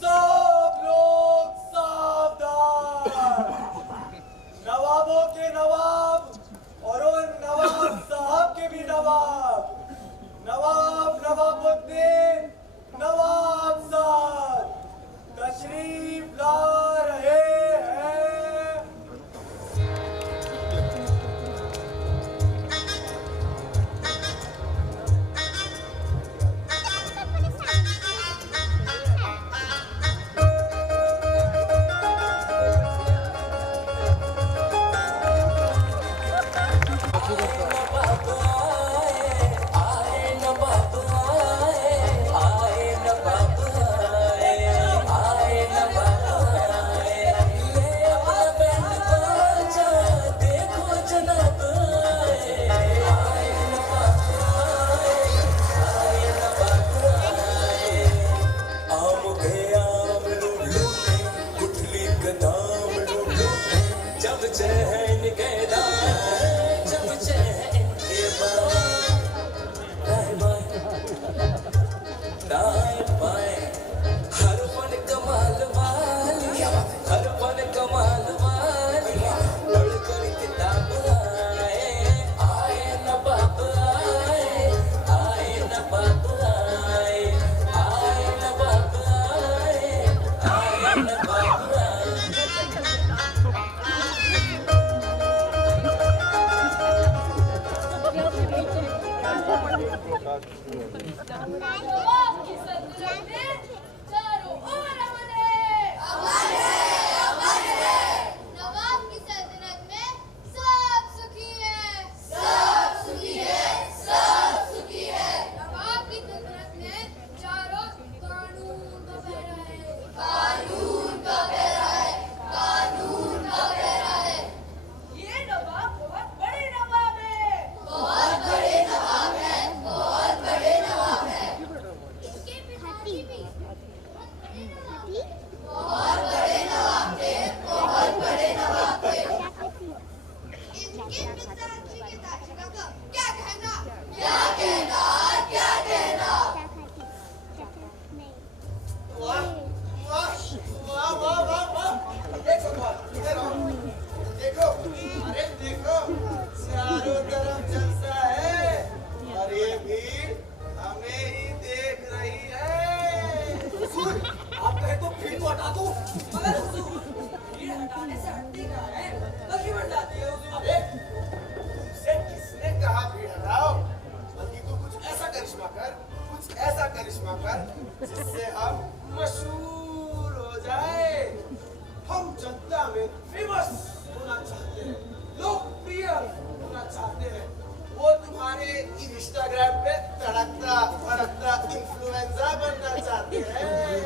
सब लोग सावधान। नवाबों के नवाब और उन नवाब साहब के भी नवाब, नवाब नवाबुद्दीन नवाब साहब तशरीफ ला रहे हैं। जिससे हम मशहूर हो जाए। हम जनता में फेमस होना चाहते हैं, लोकप्रिय होना चाहते हैं। वो तुम्हारे इंस्टाग्राम पे तड़कता भड़कता इन्फ्लुएंसर बनना चाहते हैं।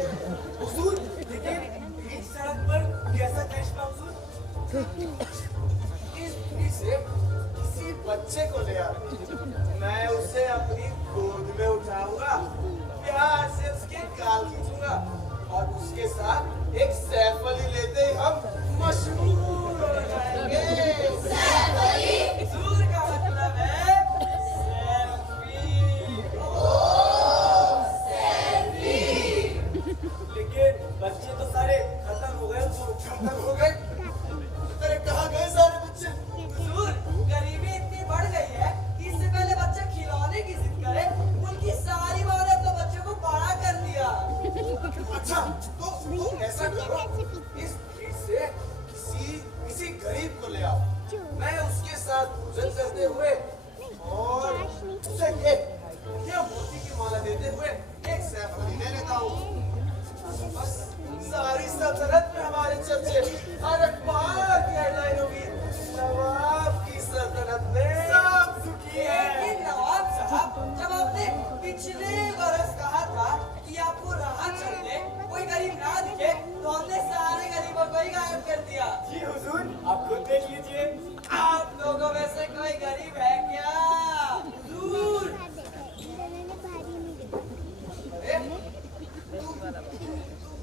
हुजूर, लेकिन बीच सड़क पर कैसा करिश्मा हुजूर? इसे किसी बच्चे को ले आते, मैं उसे अपनी गोद में उठाऊंगा, प्यार से उसके गाल खींचूंगा और उसके साथ एक सैफ अली लेते ही हम मशहूर हो जाएंगे। सैफ अली हुजूर का मतलब है सेल्फी। ओह सेल्फी। लेकिन बच्चे तो सारे खत्म हो गए। खत्म हो गए? तेरे कहाँ गए सारे बच्चे? हुजूर, गरीबी इतनी बढ़ गई है कि इससे पहले बच्चे खिलौने की जिद करे, उनकी सारी माँ ने अपने बच्चे को बड़ा कर दिया। अच्छा, तो ऐसा करो, इस भीड़ से किसी गरीब को ले आओ, मैं उसके साथ पूजन करते हुए और उसे ये मोती की माला देते हुए एक सैफ अली ले लेता हूँ। बस सारी सल्तनत में हमारे चर्चे, हर अखबार की हेडलाइन होगी, नवाब की सल्तनत में सब सुखी है। लेकिन नवाब साहब, जब आपने पिछले बरस कहा था कि आपको राह चलने कोई गरीब ना दिखे, तो हमने सारे गरीबों को ही गायब कर दिया। जी हुजूर, आप खुद देख लीजिए, आप लोगों में से कोई गरीब है क्या? हुजूर,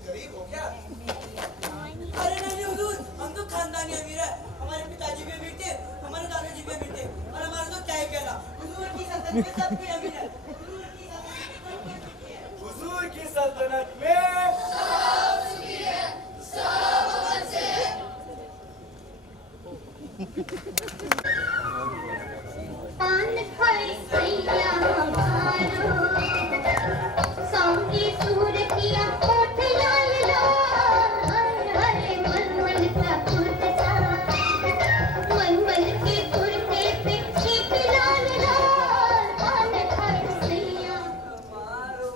गरीब हो क्या? अरे नहीं हुजूर, हम तो खानदानी अमीर है। हमारे पिताजी भी अमीर थे, हमारे दादाजी भी अमीर थे, और सब पे अमीर है। हुजूर की सल्तनत में पान खाए सैया हमारो सांगी सूरतिया ओठ लाल लाल हरे मन मन का कुर्ता मन मन के कुर्ते पे छीट लाल लाल पान खाए सैया मारो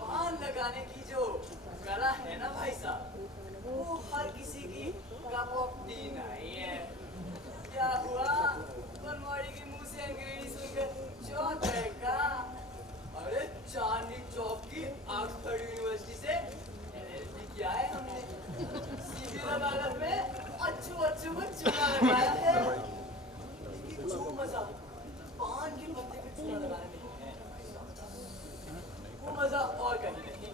पान लगाने की जो कला है ना भाई साहब, वो हर किसी की कप ऑफ टी नहीं है। क्या हुआ बनवाड़ी के मुंह से अंग्रेजी सुनकर चौथ है का? अरे चांदनी चौक की ऑक्सफोर्ड यूनिवर्सिटी से LLB किया है हमने। सिविल अदालत में अच्छू को चूना लगाया है। लेकिन जो मजा पान के पत्ते पे चूना लगाने में है, वो मजा और कहीं नहीं।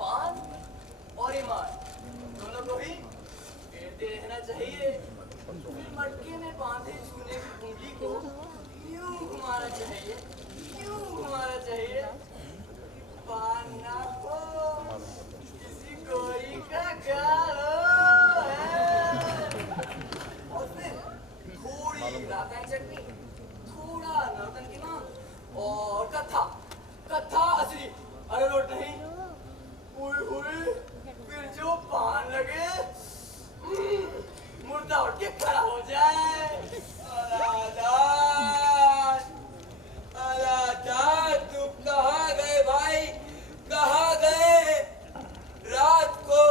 पान और ईमान दोनों को ही फेरते रहना चाहिए। फिर मटके में बांधे चूने की उंगली को यूं घुमाना चाहिए, यूं घुमाना चाहिए कि पान ना हो किसी गोरी का गाल हो। और फिर थोड़ी राताई चटनी, थोड़ा नौटंकी और कथा कथा असली अरारोट नहीं। हुई फिर जो पान लगे मुर्दा उठ के खड़ा हो जाए। तुम कहाँ गए भाई, कहाँ गए? रात को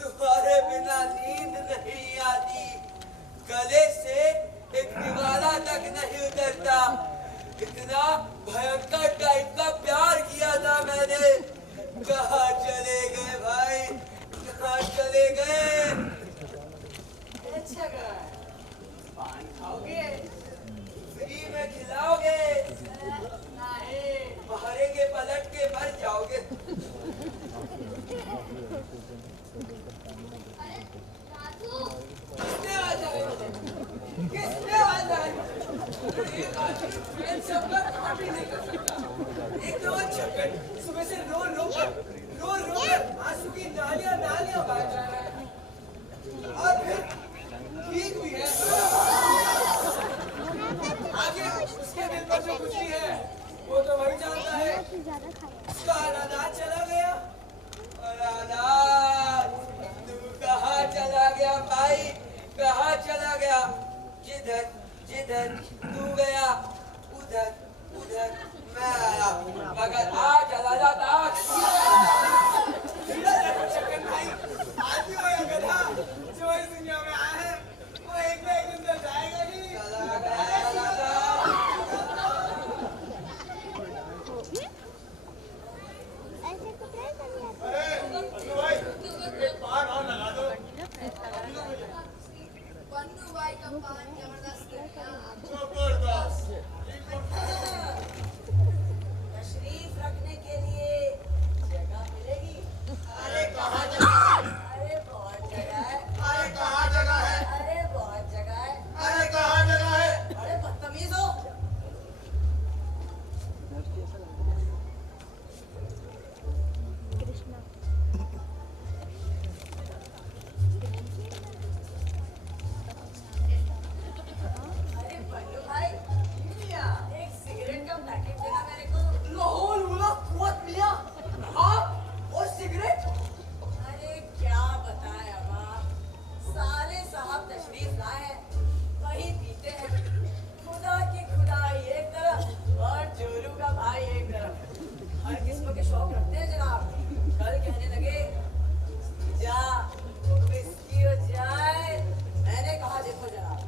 तुम्हारे बिना नींद नहीं आती, गले से एक निवाला तक नहीं उतरता। इतना भयंकर टाइप का प्यार किया था मैंने। कहाँ चले गए भाई, कहाँ चले गए? अच्छा पान खाओगे? फ्री में खिलाओगे? नहीं, मारेंगे पलट के मर जाओगे। अरे राजू किसने आवाज आई? किसने आवाज आई? एक आदमी फैन से अपना काम ही नहीं कर सकता। एक तो वो छक्कर सुबह से रो कर आंसू की नालियां बह जा रहा है, और फिर ठीक भी है। आगे उसके दिल पर जो खुशी है वो तो वही जानता है। उसका अनादात चला गया। अनादात, तू कहाँ चला गया भाई, कहाँ चला गया? जिधर जिधर तू गया उधर उधर मैं आया, मगर आज अनादात आज चक्कर भाई आदमी हो या गधा, जो इस दुनिया में आया है वो एक ना एक दिन तो जाएगा ही। चला गया अनादात। ऐसे कपड़े नहीं आते। अरे भाई एक पान और लगा दो। पन्नू भाई का पान जबरदस्त है। जबरदस्त। तशरीफ रखने के लिए जगह मिलेगी? अरे कहाँ जगह है? अरे बहुत जगह है। अरे कहाँ जगह है? अरे बहुत जगह है। अरे कहाँ जगह है? अरे बदतमीज हो। अरे पन्नू भाई, मियां, एक सिगरेट का पैकेट देना मेरे को। लाहौल हुआ कुवत मियां, आप और सिगरेट? अरे क्या बताएं अब आप, साले साहब तशरीफ लाए हैं, वही पीते हैं। खुदा की खुदाई एक तरफ और जोरू का भाई एक तरफ। हर किस्म के शौक रखते हैं जनाब। कल कहने लगे जा विस्की हो जाए। मैंने कहा देखो जनाब,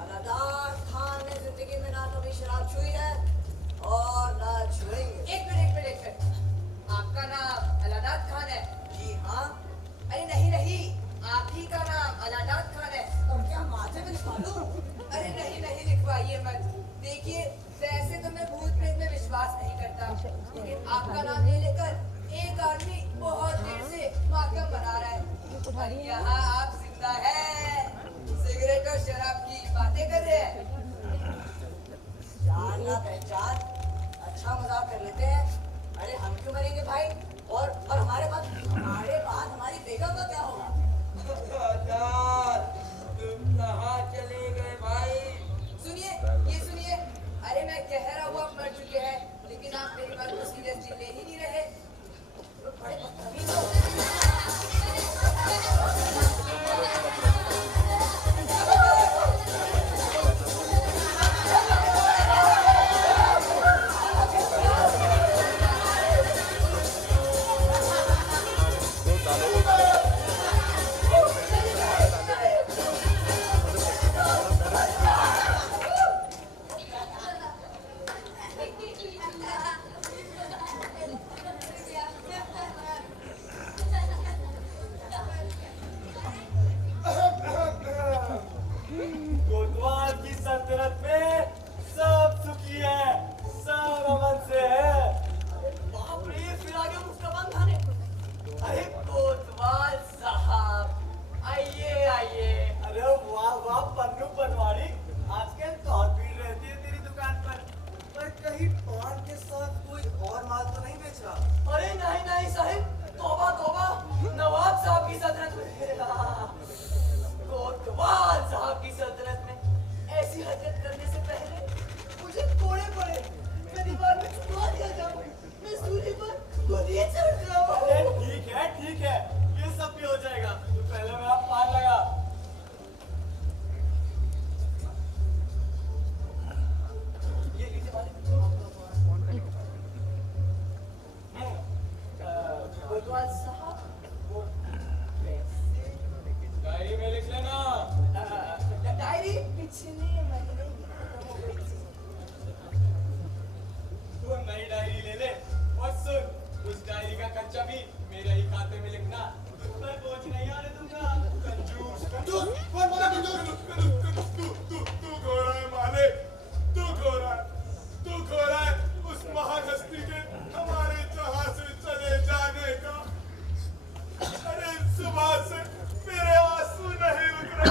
अलादात खान ने जिंदगी में ना कभी शराब छुई है और ना छुएंगे। एक मिनट, आपका नाम अलादात खान है? जी हाँ। अरे नहीं, आप ही का नाम अलादात खान है। और क्या माथे में लिखवा दूं? अरे नहीं लिखवाइए मत। देखिए वैसे तो मैं भूत प्रेत में विश्वास नहीं करता, लेकिन आपका नाम ले लेकर एक आदमी बहुत देर से मातम बना रहा है। और यहाँ आप जिंदा है, सिगरेट और शराब की बातें कर रहे हैं। अपना पहचान, अच्छा मजाक कर लेते हैं। अरे हम क्यों मरेंगे भाई? और हमारे बाद हमारी बेगम का क्या होगा? तुम कहाँ चले गए भाई? सुनिए, ये सुनिए। अरे मैं कह रहा हूँ आप मर चुके हैं, लेकिन आप मेरी बात को सीरियसली ले ही नहीं रहे। तो बड़े बदतमीज हो। कोतवाल की सल्तनत में सब सुखी है, सब अमन से है। बाप रे, फिर आ गया उसका बंद खाने। अरे कोतवाल साहब, आइए आइए। अरे वाह वाह पन्नू पनवाड़ी, आजकल बहुत भीड़ रहती है तेरी दुकान पर कहीं पान के साथ कोई और माल तो नहीं बेच रहा? अरे नहीं नहीं साहिब, तौबा तौबा, नवाब साहब की सल्तनत में कोतवाल साहब की सल्तनत में ऐसी हरकत करने से पहले मुझे कोड़े पड़े, मैं दीवार में छुपा दिया जाऊं, मैं सूली पर गोलियां चढ़ जाऊं। अरे ठीक है, ये सब भी हो जाएगा। तो पहले मेरा पान लगा। ये लीजिए वाले। कोतवाल साहब, वो पैसे डायरी में लिख लेना। डायरी पिछले महीने ही खत्म हो गई थी। तू नई डायरी ले ले और सुन, उस डायरी का खर्चा भी मेरे ही खाते में लिखना। तुझ पर बोझ नहीं आने दूंगा। कंजूस कंजूस कौन बोला कंजूस? तू गोरा है मालिक, तू गोरा है उस महान हस्ती के हमारे जहां से चले जाने का। अरे सुबह से मेरे आंसू नहीं उतरे।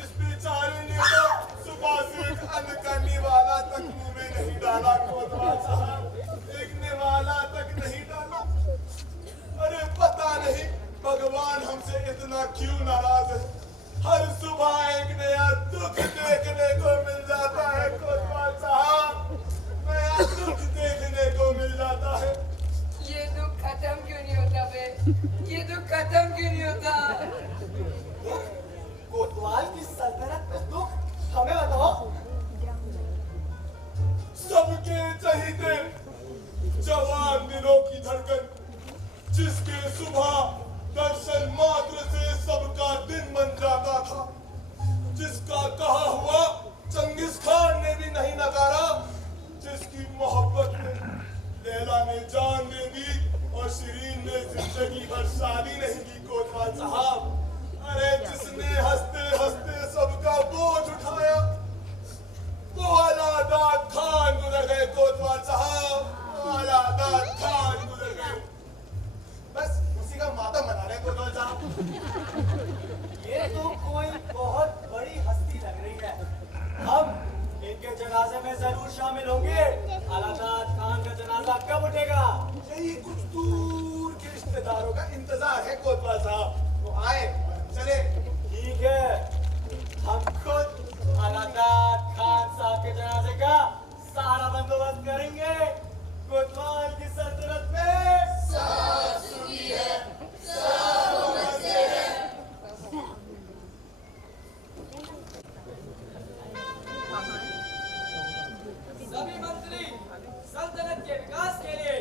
इस बेचारे ने तो सुबह से एक अन्न का निवाला तक मुंह में नहीं डाला। कोतवाल साहब, एक निवाला तक नहीं डाला। अरे पता नहीं भगवान हमसे इतना क्यों नाराज है। हर सुबह एक नया दुख देखने को मिल जाता है कोतवाल साहब, नया दुख देखने को मिल जाता है। ये दुख खत्म क्यों नहीं होता बे? ये दुख खत्म क्यों नहीं होता? कोतवाल की सल्तनत में दुख? हमें बताओ। सबके चहीते जवान दिलों की धड़कन, जिसके सुबह दर्शन मात्र से सबका दिन बन जाता था, जिसका कहा हुआ चंगिस खान ने भी नहीं नकारा, जिसकी मोहब्बत में लैला ने जान दे दी और शिरीन ने जिंदगी भर शादी नहीं की। कोतवाल साहब, अरे जिसने हंसते हंसते सबका बोझ उठाया, वो अलादाद खान गुजर गए। कोतवाल साहब, अलादाद खान गुजर गए। बस उसी का मातम मना रहे कोतवाल साहब। ये तो कोई बहुत बड़ी हस्ती लग रही है। हम इनके जनाजे में जरूर शामिल होंगे। अलादाद खान का जनाजा कब उठेगा? यही कुछ दूर के रिश्तेदारों का इंतजार है कोतवाल साहब, वो आए चले। ठीक है, हम खुद अलादाद खान साहब के जनाजे का सारा बंदोबस्त करेंगे। कोतवाल की सल्तनत में सभी मंत्री सल्तनत के विकास के लिए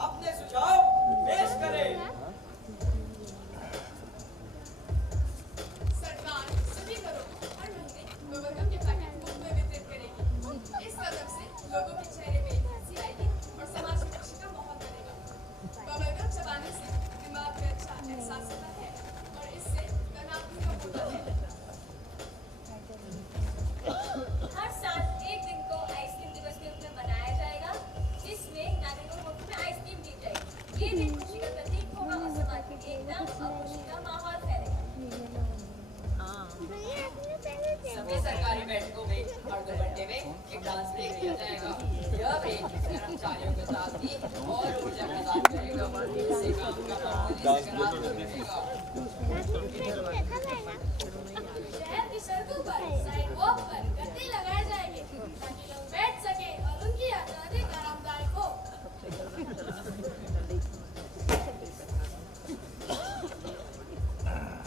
अपने सुझाव पेश करें। सरकार एक डांस ब्रेक किया जाएगा। यह ब्रेक कर्मचारियों के साथ ही और ऊर्जा प्रदान करेगा। इससे काम का माहौल सकारात्मक रहेगा। शहर की सड़कों पर साइडवॉक पर गद्दे लगाए जाएंगे ताकि लोग बैठ सके और उनकी यात्रा अधिक आरामदायक हो।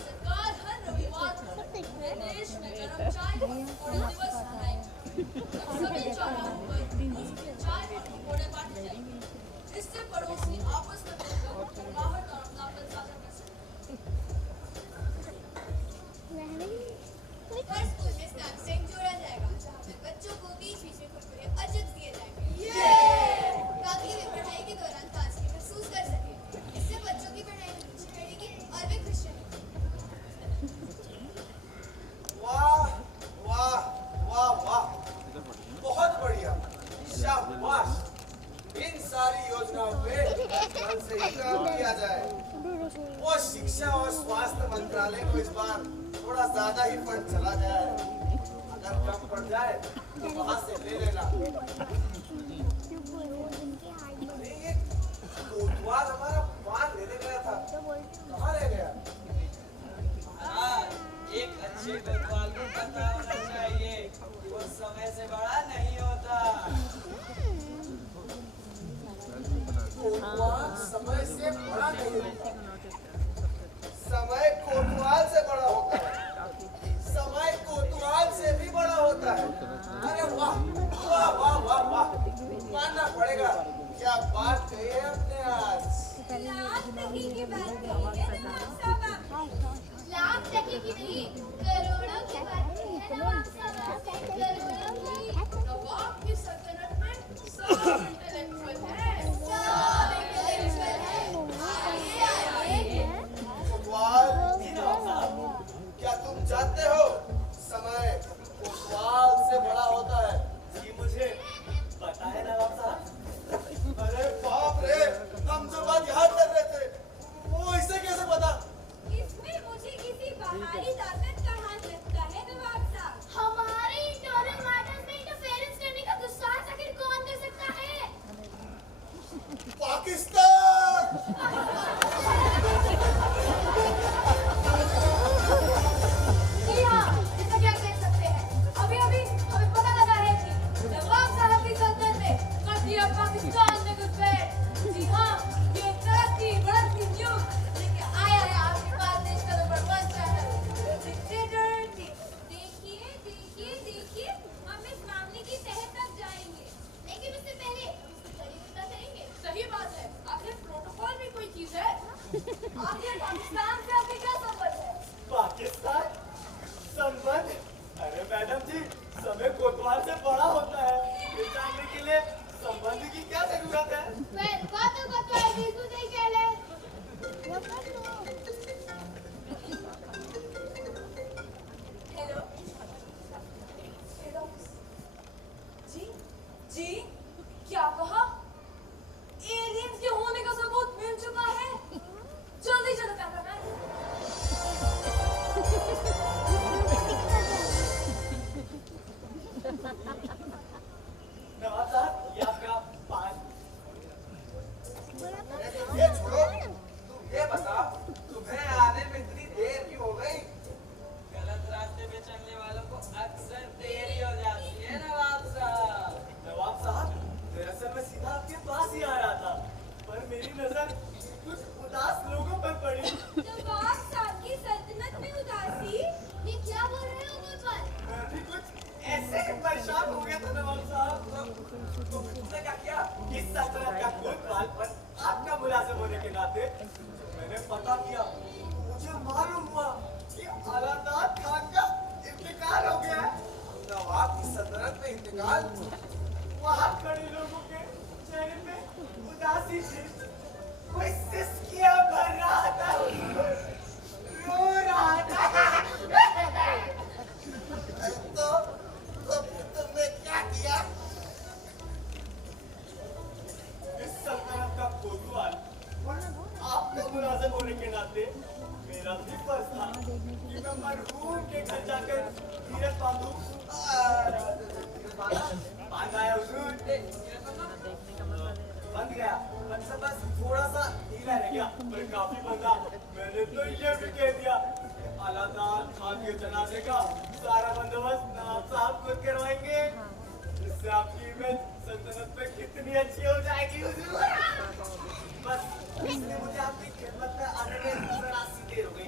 सरकार हर रविवार को पूरे देश में कर्मचारी पखवाड़ा दिवस मनाएगी। तब सभी चौराहों पर चाय और पकौड़े बांटे जाएंगे, जिससे पड़ोसी आपस में मिलकर गर्माहट और अपनापन साझा कर सकें। हर स्कूल में स्नैक टैंक जोड़ा जाएगा जहाँ पे बच्चों को बीच बीच में कुरकुरे और चिप्स दिए जाएंगे ताकि वे पढ़ाई के दौरान ताजगी महसूस कर सकें। इससे बच्चों की पढ़ाई में रुचि बढ़ेगी और वे खुश रहेंगे। वाह वाह वाह वाह, बहुत बढ़िया, शाबाश। इन सारी योजनाओं पे कल से ही काम किया जाए। वो शिक्षा और स्वास्थ्य मंत्रालय को इस बार थोड़ा ज्यादा ही फंड चला जाए। अगर कम पड़ जाए तो वहां से ले लेना। अरे ये कोतवाल हमारा पान लेने गया था, कहाँ ले गया? एक अच्छे कोतवाल को पता होना चाहिए कि वो समय से बड़ा नहीं होता। कोतवाल समय से बड़ा नहीं होता, समय कोतवाल से बड़ा होता है, समय कोतवाल से भी बड़ा होता है। अरे वाह वाह वाह वाह वाह, मानना पड़ेगा, क्या बात कही है आपने आज। लाख टके की बात कही है नवाब साहब। लाख टके की नहीं, करोड़ों की बात कही है नवाब साहब। करोड़ों की। नवाब की सल्तनत में सब इंटेलेक्चुअल है। सब इंटेलेक्चुअल है। आइए कोतवाल, क्या तुम जानते हो समय कोतवाल से बड़ा होता है? जी मुझे पता है नवाब साहब। अरे बाप रे, हम जो बात याद कर रहे थे वो इसे कैसे पता? इसमें मुझे किसी बाहरी ताकत का हाथ लगता है नवाब साहब। हमारे इंटरनल मैटर्स में इंटरफेरेंस करने का दुस्साहस आखिर कौन कर सकता है? पाकिस्तान। जी हाँ, इसका क्या कह सकते हैं? अभी अभी हमें पता लगा है कि नवाब साहब की सल्तनत में कठिया पाकिस्तान में घुसपैठ। जी हाँ, ये तरक्की बढ़ती न्यूज़ लेके आया है आपके पास देश का नंबर 1 चैनल डिक्टेटर टीवी। देखिए देखिए देखिए, हम इस मामले की तह तक जाएंगे, लेकिन उससे पहले इसकी तरीका करेंगे। सही बात है, आखिर प्रोटोकॉल भी कोई चीज है। आखिर पाकिस्तान से आपके क्या संबंध है? पाकिस्तान संबंध? अरे मैडम जी, समय कोतवाल से बड़ा होता है, ये जानने के लिए संबंध की क्या जरूरत है? बातों को तो बिल्कुल नहीं कहले। हेलो हेलो जी जी, क्या कहा? एलियंस के होने का सबूत मिल चुका है। जल्दी चलो कैमरामैन। नवाब साहब, ये आपका पान। ये छोड़ो, तुम ये बताओ तुम्हें आने में इतनी देर क्यों हो गई? गलत रास्ते पे चलने वालों को अक्सर देरी हो जाती है नवाब साहब। नवाब साहब, दरअसल मैं सीधा आपके पास ही आ रहा था, पर मेरी नजर कुछ उदास लोगों पर पड़ी। नवाब साहब की सल्तनत में उदासी? ये क्या बोल रहे हो कोतवाल? मैं भी कुछ ऐसे ही परेशान हो गया था नवाब साहब। तो उसने क्या किया, इस सल्तनत का कोतवाल पर आपका मुलाजिम होने के नाते मैंने पता किया, मुझे मालूम हुआ कि अलाउद्दीन खान का इंतकाल हो गया है। नवाब की सल्तनत में इंतकाल? वहाँ खड़े लोगों के चेहरे पे उदासी थी, कोई सिसकियाँ भर रहा था, रो रहा था। तो तुमने क्या किया? इस सल्तनत का कोतवाल आपके मुलाजिम होने के नाते मेरा भी फर्ज था कि मैं मरहूम के घर जाकर धीरज बांधूं। करवाएंगे, इससे आपकी इमेज सल्तनत में कितनी अच्छी हो जाएगी हुजूर। बस इसलिए मुझे आपकी खिदमत में आने में जरा सी देर हो गई।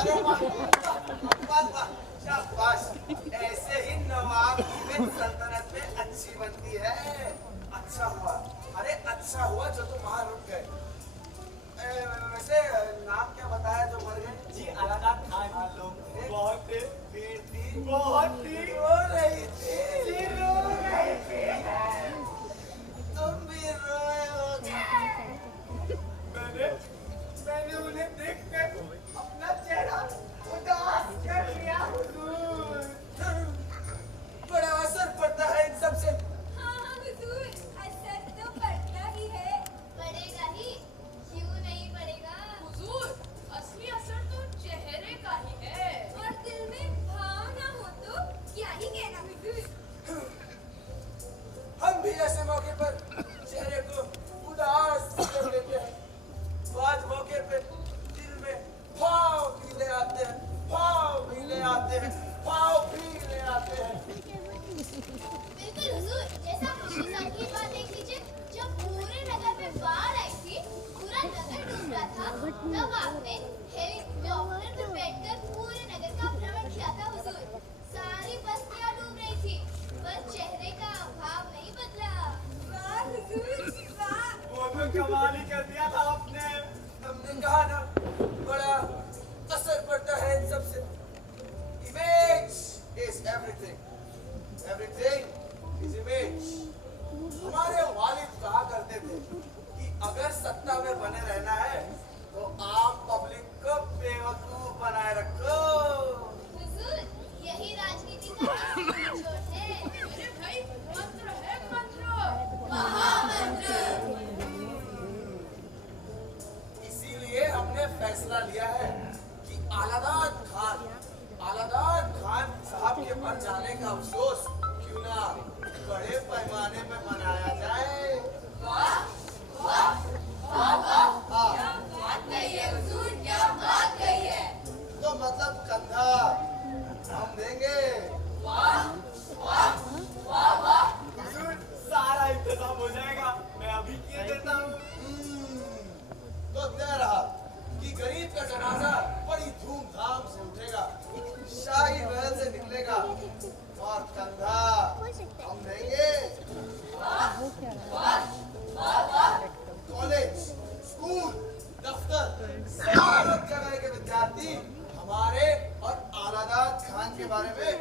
अरे वाह वाह वाह, शाबाश। ऐसे ही नवाब की इमेज सल्तनत में अच्छी बनती है। अच्छा हुआ, अरे अच्छा हुआ जो तुम वहां रुक गए। वैसे नाम क्या बताया जो मर गए? जी अलानाथ खान लोग बहुत भीड़ थी, बहुत ही रो रही थी, जी रो रहे थे। तुम भी रोए होगे। मैंने उन्हें देखकर अपना चेहरा उदास कर लिया हुजूर। बड़ा असर पड़ता है इन सब से। हाँ हाँ हुजूर, असर तो पड़ता ही है। पड़ेगा ही, क्यों नहीं पड़ेगा? हुजूर, असली असर तो चेहरे का ही है। और दिल में भाव ना हो तो क्या ही कहना हुजूर। हम भी ऐसे मौके पर चेहरे को उदास कर लेते हैं। बाद मौके पे दिल में भाव भी ले आते हैं, भाव भी ले आते हैं, भाव भी ले आते हैं। बिल्कुल हुजूर, जैसा खुशी साहब की बात देख लीजिए। जब पूरे नगर में बाढ़ आई थी, पूरा नगर डूब रहा था, तब आपने हेलीकॉप्टर में बैठकर पूरे नगर का भ्रमण किया था हुजूर। सारी बस्तियां डूब रही थी, पर चेहरे का भाव नहीं बदला। वाह हुजूर, वाह। वो तो कमाल ही कर दिया था आपने। हमने कहा ना, बड़ा असर पड़ता है इन सब से। Image is everything, everything is image. हमारे वालिद कहा करते थे कि अगर सत्ता में बने रहना है तो आम पब्लिक को बेवकूफ बनाए रखो। हुजूर, यही राजनीति का असली निचोड़ है। अरे भाई, मंत्र है मंत्र। महामंत्र। इसीलिए हमने फैसला लिया है कि आलादाद खान साहब के मर जाने का अफसोस क्यों ना बड़े पैमाने में मनाया जाए। बात कही है हुजूर, क्या बात कही है। तो मतलब कंधा हम देंगे। हुजूर, सारा इंतजाम हो जाएगा, मैं अभी किए देता हूँ। तो तय रहा कि गरीब का जनाजा बड़ी धूमधाम से उठेगा, शाही महल से निकलेगा और कंधा हम देंगे। कॉलेज, स्कूल, दफ्तर, सब जगह के विद्यार्थी हमारे और आलादाद खान के बारे में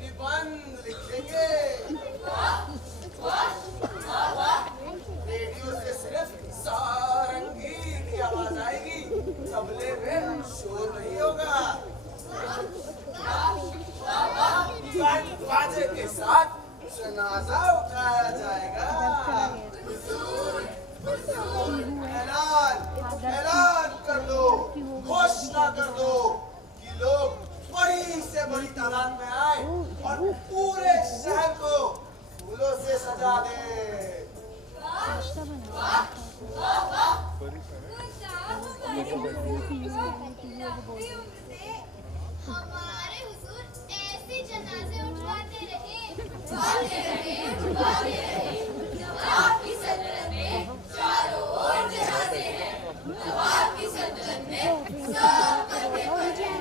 निबंध लिखेंगे। रेडियो से सिर्फ सारंगी की आवाज आएगी, तबले में शोर नहीं होगा। बाजे के साथ जनाजा उठाया जाएगा। ऐलान कर दो, घोषणा कर दो कि लोग बड़ी से बड़ी तादाद में आए और पूरे शहर को फूलों से सजा दे। हमारे हुजूर ऐसे जनाजे उठवाते रहे। नवाब की सल्तनत में चारों ओर जनाजे हैं। नवाब की सल्तनत में सब कंधे पर हैं।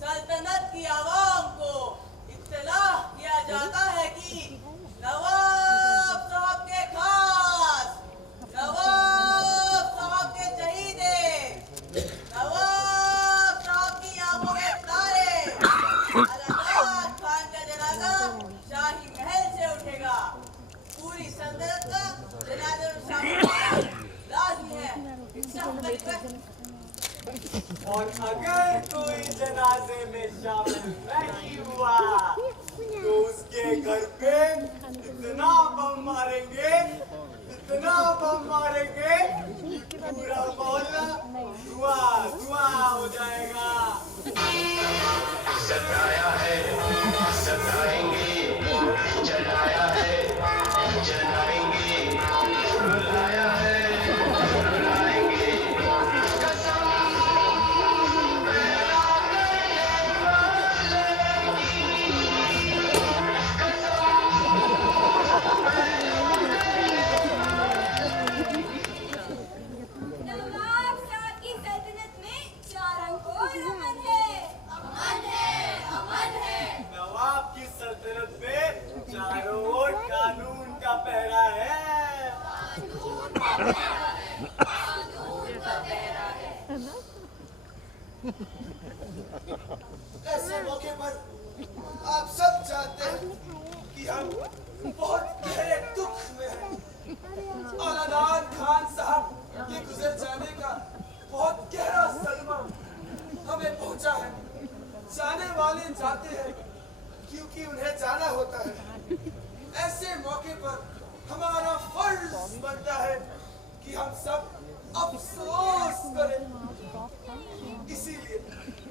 सल्तनत की आवाम को इत्तला किया जाता है कि नवाब साहब के खास, नवाब साहब के चहीदे, नवाब साहब की आंखों में तारे, अलाहाबाद खान का जनाजा शाही महल से उठेगा। पूरी सल्तनत का जनाजे में शामिल होना लाज़मी है। और अगर कोई जनाजे में शामिल नहीं हुआ तो उसके घर पे इतना बम मारेंगे, इतना बम मारेंगे कि पूरा मोहल्ला धुआं हो जाएगा। सताया है, सताएंगे, जलाया है, जलाएंगे, रुलाया है, रुलाएंगे, कसम मेरा करने वाले की, नवाब साहब की सल्तनत में चारों ओर अमन है, अमन है, अमन है। नवाब की सल्तनत में चारों ओर कानून का पहरा है। कानून का पहरा है, कानून का पहरा है। ऐसे मौके पर आप सब जानते हैं कि हम बहुत गहरे दुख में हैं। औलादार खान साहब के गुजर जाने का बहुत गहरा सदमा हमें पहुंचा है। जाने वाले जाते हैं क्योंकि उन्हें जाना होता है। ऐसे मौके पर हमारा फर्ज बनता है कि हम सब अफसोस करें।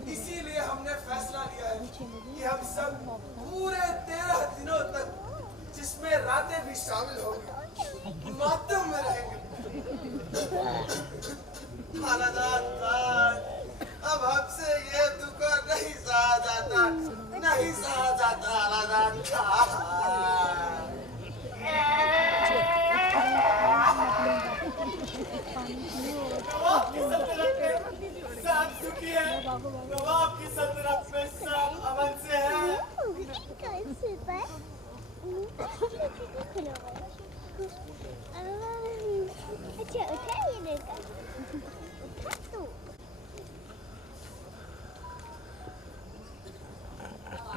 इसीलिए हमने फैसला लिया है कि हम सब पूरे 13 दिनों तक, जिसमें रातें भी शामिल होंगी, मातम में रहेंगे। हालादार खान, अब हमसे ये दुख नहीं सहा जाता, नहीं सहा जाता हालादार खान। नवाब की सल्तनत में सब सुखी है। नवाब की सल्तनत में सब अमन से है। अच्छा उठा ये देखा उठा तू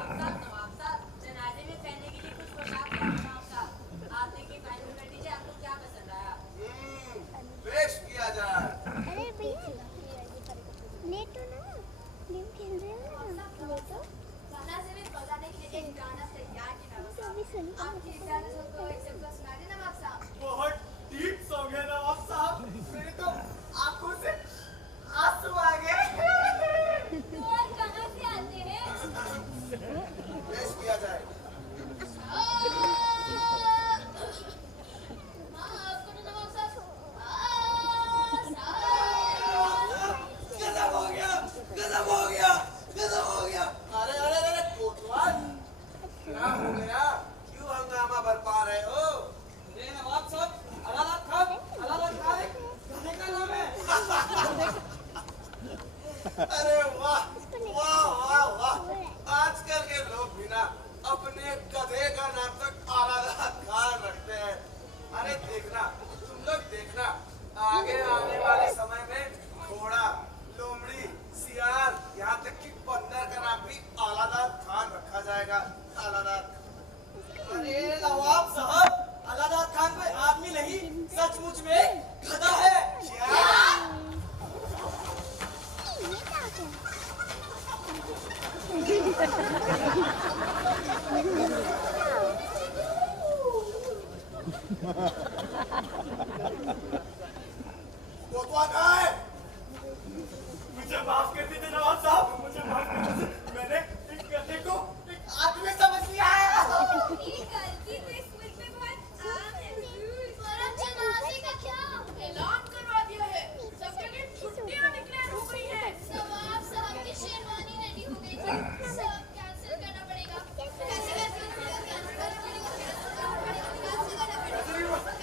नवाब साहब, जनाजे में पहनने के लिए कुछ पोशाक है नवाब साहब। आप देखिए, फाइनल कर दीजिए आपको क्या पसंद आया। पेश किया जाए। अरे भैया लेटो ना गेम खेल रहे हो ना लेटो जनाजे में बजाने के लिए एक गाना तैयार किया नवाब तो साहब। अभी सुन आपकी इजाजत हो तो एक सिंपल सुना दें नवाब साहब। बहुत डीप सॉन्ग है नवाब साहब। मेरे तो आंखों से आंसू आ गए। तो और कहाँ से आते हैं? पेश किया जाए। गजब हो गया, गजब हो गया, गजब हो गया। अरे अरे अरे कोतवाल, क्या हो गया? क्यों हंगामा बरपा रहे हो? नवाब साहब, अलाहाबाद खान गाने का नाम है। अरे वाह वाह वाह वाह, आजकल के लोग भी ना अपने गधे का नाम तक आलादार खान रखते हैं। अरे देखना, तुम लोग देखना, आगे आने वाले समय में घोड़ा, लोमड़ी, सियार, यहाँ तक कि बंदर का नाम भी आलादार खान रखा जाएगा। आलादार। अरे नवाब साहब, अलाहाबाद खान कोई आदमी नहीं, सचमुच में गधा है। कोतवाल कहाँ है? मुझे माफ कर दीजिए नवाब साहब, मुझे माफ कर दीजिए। मैंने इस गधे को एक आदमी समझ लिया है। ये गलती तो इस मुल्क में बहुत आम है हुजूर। पर अब जनाजे का क्या ऐलान करवा दिया है, सबके लिए छुट्टियां डिक्लेयर हो गई हैं। नवाब साहब की शेरवानी रेडी हो गई थी, सब कैंसिल करना पड़ेगा। कैसे कैंसिल करना पड़ेगा? कैंसिल करना पड़ेगा।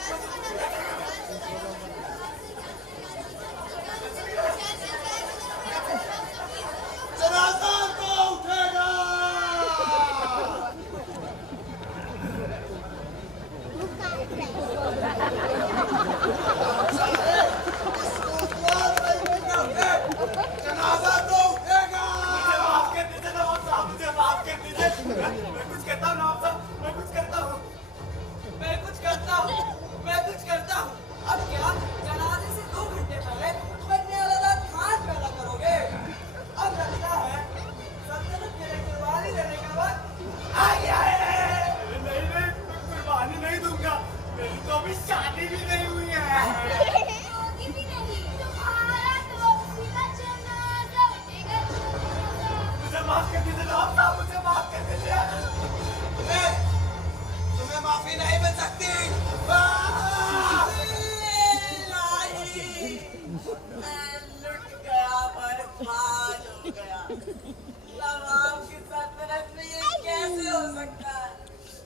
तुम्हें माफी नहीं मिल सकती। मैं लुट गया, बर्बाद हो गया। नवाब की सल्तनत में ये कैसे हो सकता है?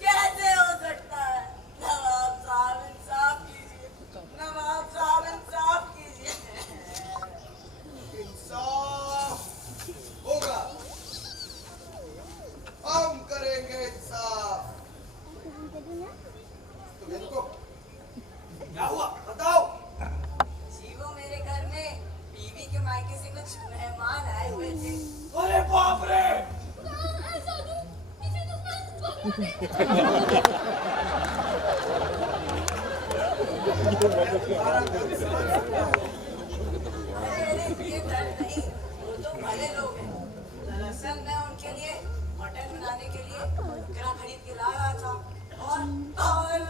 कैसे हो सकता है? नवाब साहब इंसाफ कीजिए, नवाब साहब इंसाफ कीजिए। इंसाफ होगा, हम करेंगे इंसाफ। तुम्हें को क्या हुआ बताओ। जी वो मेरे घर में बीवी के मायके से कुछ मेहमान आए हुए थे। अरे बाप रे। ऐसा दूं, इसे तो मैं अरे ये दर्द नहीं, वो तो भले लोग हैं। दरअसल मैं उनके लिए मटन बनाने के लिए बकरा खरीद के ला रहा था और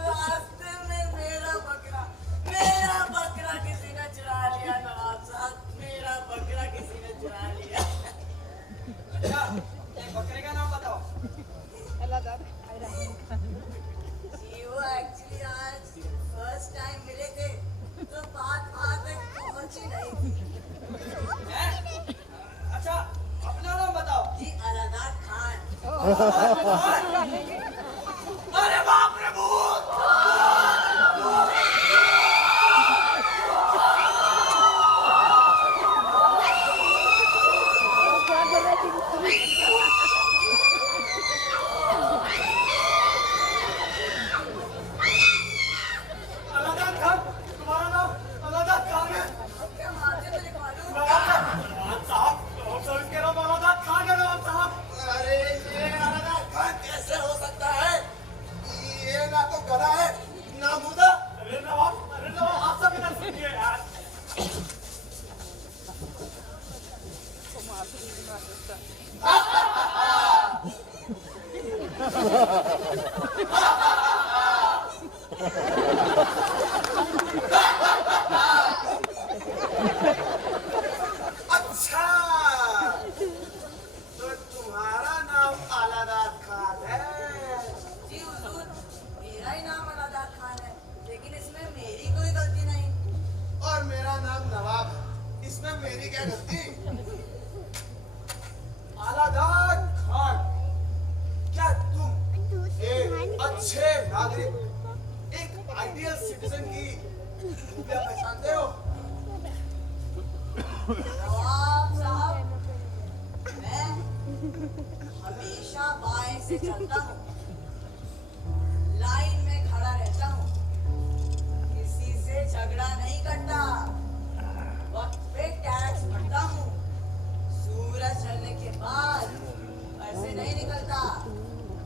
रास्ते में मेरा बकरा किसी ने चुरा लिया। नवाब साहब, मेरा बकरा किसी ने चुरा लिया। अच्छा, एक बकरे का नाम बताओ। जी वो एक्चुअली आज फर्स्ट टाइम मिले थे तो बात तक पहुंची नहीं थी। हैं? अच्छा, अपना नाम बताओ। जी अलादार खान। अरे बाप रे भूत। अलादीन खान, तुम्हारा नाम अलादीन खान है? क्या मारते मुझे मालूम? नवाब साहब, सर्विस के नाम अलादीन खान है नवाब साहब। अरे ये अलादीन खान कैसे हो सकता है? ये ना तो गधा है ना मुर्दा। अरे नवाब आप सब इधर सुनिए यार। अच्छा, तो तुम्हारा नाम अलादीन खान है। जी हुजूर, मेरा ही नाम अलादार खान है, लेकिन इसमें मेरी कोई गलती नहीं। और मेरा नाम नवाब है, इसमें मेरी क्या गलती। अलादीन खान, क्या तुम एक अच्छे नागरिक, एक आइडियल सिटीजन की खूबियां पहचानते हो? नवाब साहब, मैं हमेशा बाएं से चलता हूँ, लाइन में खड़ा रहता हूँ, किसी से झगड़ा नहीं करता, वक्त पे टैक्स भरता हूँ, सूरज ढलने के बाद घर से नहीं निकलता,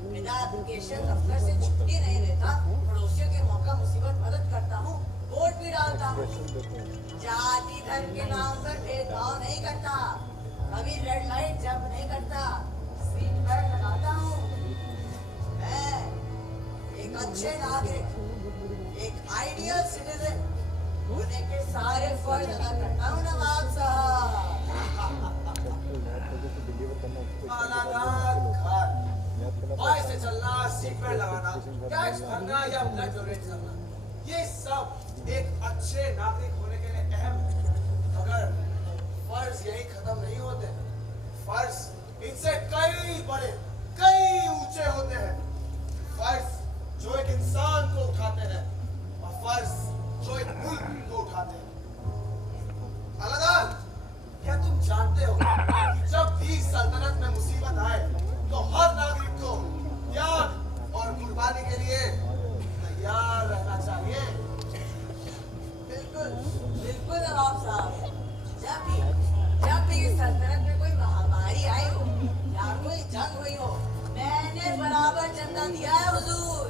बिना एप्लीकेशन दफ्तर से छुट्टी नहीं लेता, पड़ोसियों के मौका मुसीबत मदद करता हूँ, वोट भी डालता हूँ, जाति धर्म के नाम पर भेदभाव नहीं करता, कभी रेड लाइट जंप नहीं करता, सीट बेल्ट लगाता हूँ। मैं एक अच्छे नागरिक, एक आइडियल सिटीजन होने के सारे फर्ज अदा करता हूँ नवाब साहब। अलादीन खान, बाएं से चलना, सीट बेल्ट लगाना, टैक्स भरना या ब्लड डोनेट करना, ये सब एक अच्छे नागरिक होने के लिए अहम है। मगर फर्ज यही खत्म नहीं होते। फर्ज इनसे कई बड़े, कई ऊंचे होते हैं। फर्ज जो एक इंसान को उठाते हैं और फर्ज जो एक मुल्क को उठाते हैं। अलादीन, क्या तुम जानते हो कि जब भी सल्तनत में मुसीबत आए तो हर नागरिक को त्याग और कुर्बानी के लिए तैयार रहना चाहिए। बिल्कुल बिल्कुल नवाब साहब, जब भी इस सल्तनत में कोई महामारी आई हो या कोई जंग हुई हो, मैंने बराबर चंदा दिया है हुजूर,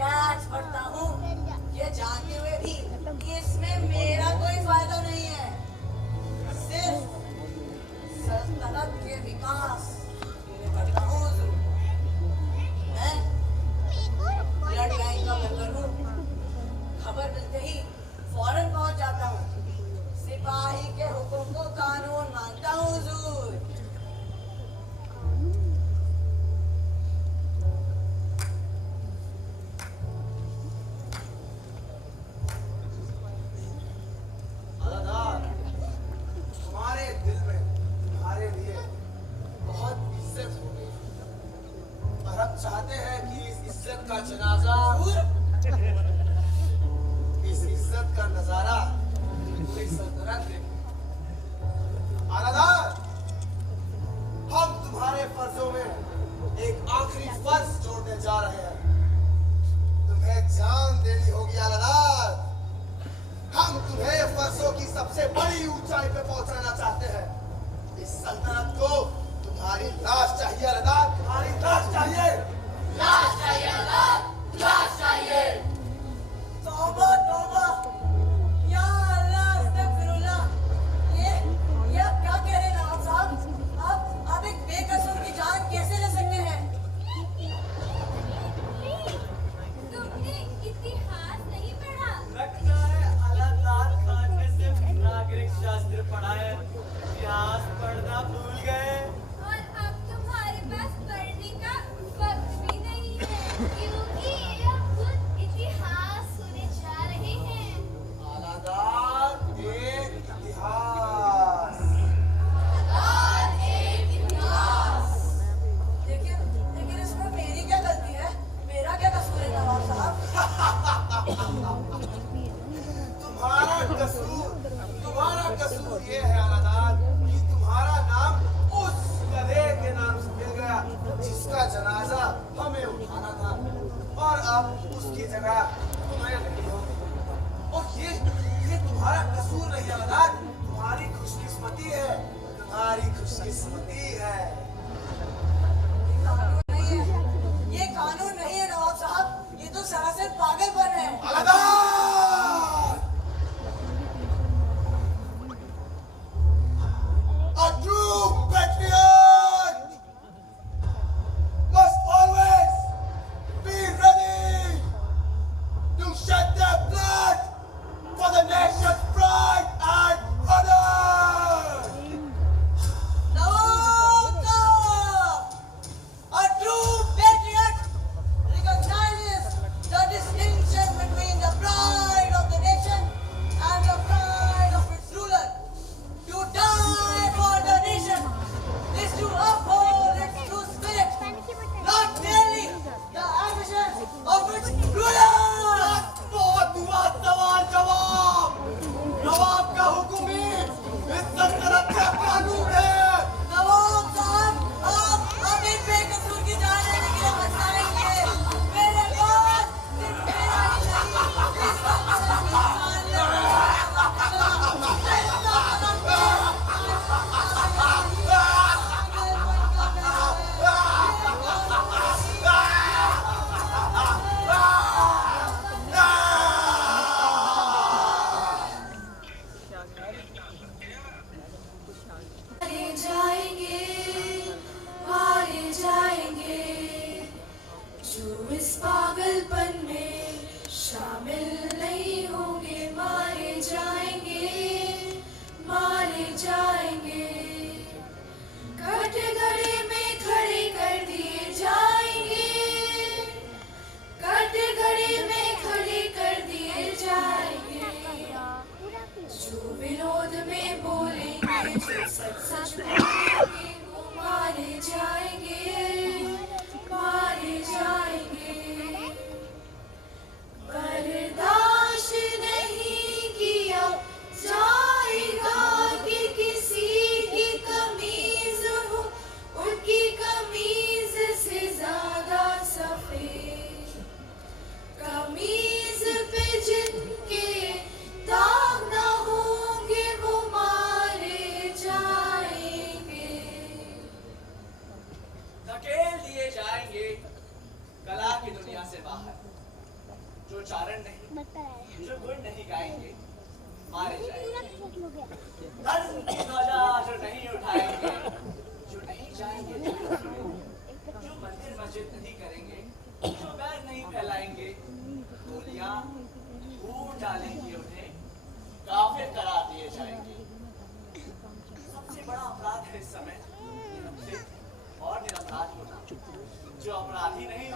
टैक्स भरता हूँ, ये जानते हुए भी कि इसमें मेरा कोई फायदा नहीं है, सिर्फ सल्तनत के विकास के लिए भरता हूँ हुजूर। मैं ब्लड लाइन का वर्कर हूँ, खबर मिलते ही फौरन पहुंच जाता हूँ, सिपाही के हुक्म को कानून मानता हूँ हुजूर। चाहते हैं कि इस इज्जत का जनाजा, इस इज्जत का नजारा पूरी सल्तनत देखे। आलादार, हम तुम्हारे फर्जों में एक आखिरी फर्ज जोड़ने जा रहे हैं। तुम्हें जान देनी होगी आलादार। हम तुम्हें फर्जों की सबसे बड़ी ऊंचाई पे पहुंचाना चाहते हैं। इस सल्तनत को तुम्हारी लाश चाहिए आलादार, तुम्हारी लाश चाहिए। लाश चाहिए अल्लाह, लाश चाहिए। तौबा तौबा, या अल्लाह, अस्तगफिरुल्लाह। ये आप क्या कह रहे हैं नवाब साहब? आप एक बेकसूर की जान कैसे ले सकते हैं? तुमने इतिहास नहीं पढ़ा? लगता है अलादार खान ने सिर्फ नागरिक शास्त्र पढ़ा है, इतिहास पढ़ना भूल गए। और अब तुम्हारे पास पढ़ने का वक्त भी नहीं है, क्योंकि अब खुद इतिहास सुने जा रहे हैं। आलादार एक इतिहास। लेकिन इसमें मेरी क्या गलती है? मेरा क्या कसूर है नवाब साहब? तुम्हारा कसूर ये है आलादार कि तुम्हारा नाम उस गधे के नाम से मिल गया जिसका जनाजा हमें उठाना था, और अब उसकी जगह तुम्हें नहीं होगी। और ये तुम्हारा कसूर नहीं है आलादार, तुम्हारी खुशकिस्मती है, तुम्हारी खुशकिस्मती है। ये कानून नहीं है नवाब साहब, ये तो सरासर पागलपन है। आलादार! A true patriot must always be ready to shed their blood for the nation's pride and honor. नवाब साहब, a true patriot recognizes the distinction between the pride of the nation and the pride of its ruler. To die for the nation is to uphold its true spirit, not merely the ambitions of its ruler. बहुत हुआ सवाल जवाब। नवाब का हुक्म ही इस सल्तनत का कानून है। नवाब साहब, आप अभी बेकसूर की जान लेने के लिए बचाएंगे। मेरे पास सिर्फ मेरा ही नहीं, इस सल्तनत की जान मारे जाएंगे जो इस पागलपन में शामिल नहीं होंगे। मारे जाएंगे, मारे जाएंगे, कटघरे में खड़े कर दिए जाएंगे, कटघरे में खड़े कर दिए जाएंगे। जो विरोध में बोलेंगे, जो सच सच बोलेंगे, वो मारे जाएंगे, मारे जाएंगे। बर्दाश्त नहीं किया जाएगा कि किसी की कमीज हो उनकी कमीज से ज्यादा सफेद। कमीज पे जिनके दाग न होंगे वो मारे जाएंगे। धकेल दिए जाएंगे कला की दुनिया से बाहर। जो चारण नहीं, जो गुण नहीं गाएंगे, मारे जाएंगे। धर्म की ध्वजा जो नहीं उठाएंगे, जो नहीं जाएंगे जो मंदिर मस्जिद नहीं करेंगे, जो बैर नहीं फैलाएंगे, गोलियां खून डालेंगी, उन्हें काफिर करार दिए जाएंगे। सबसे बड़ा अपराध है इस समय निरंकुश और निरपराध होना। जो अपराधी नहीं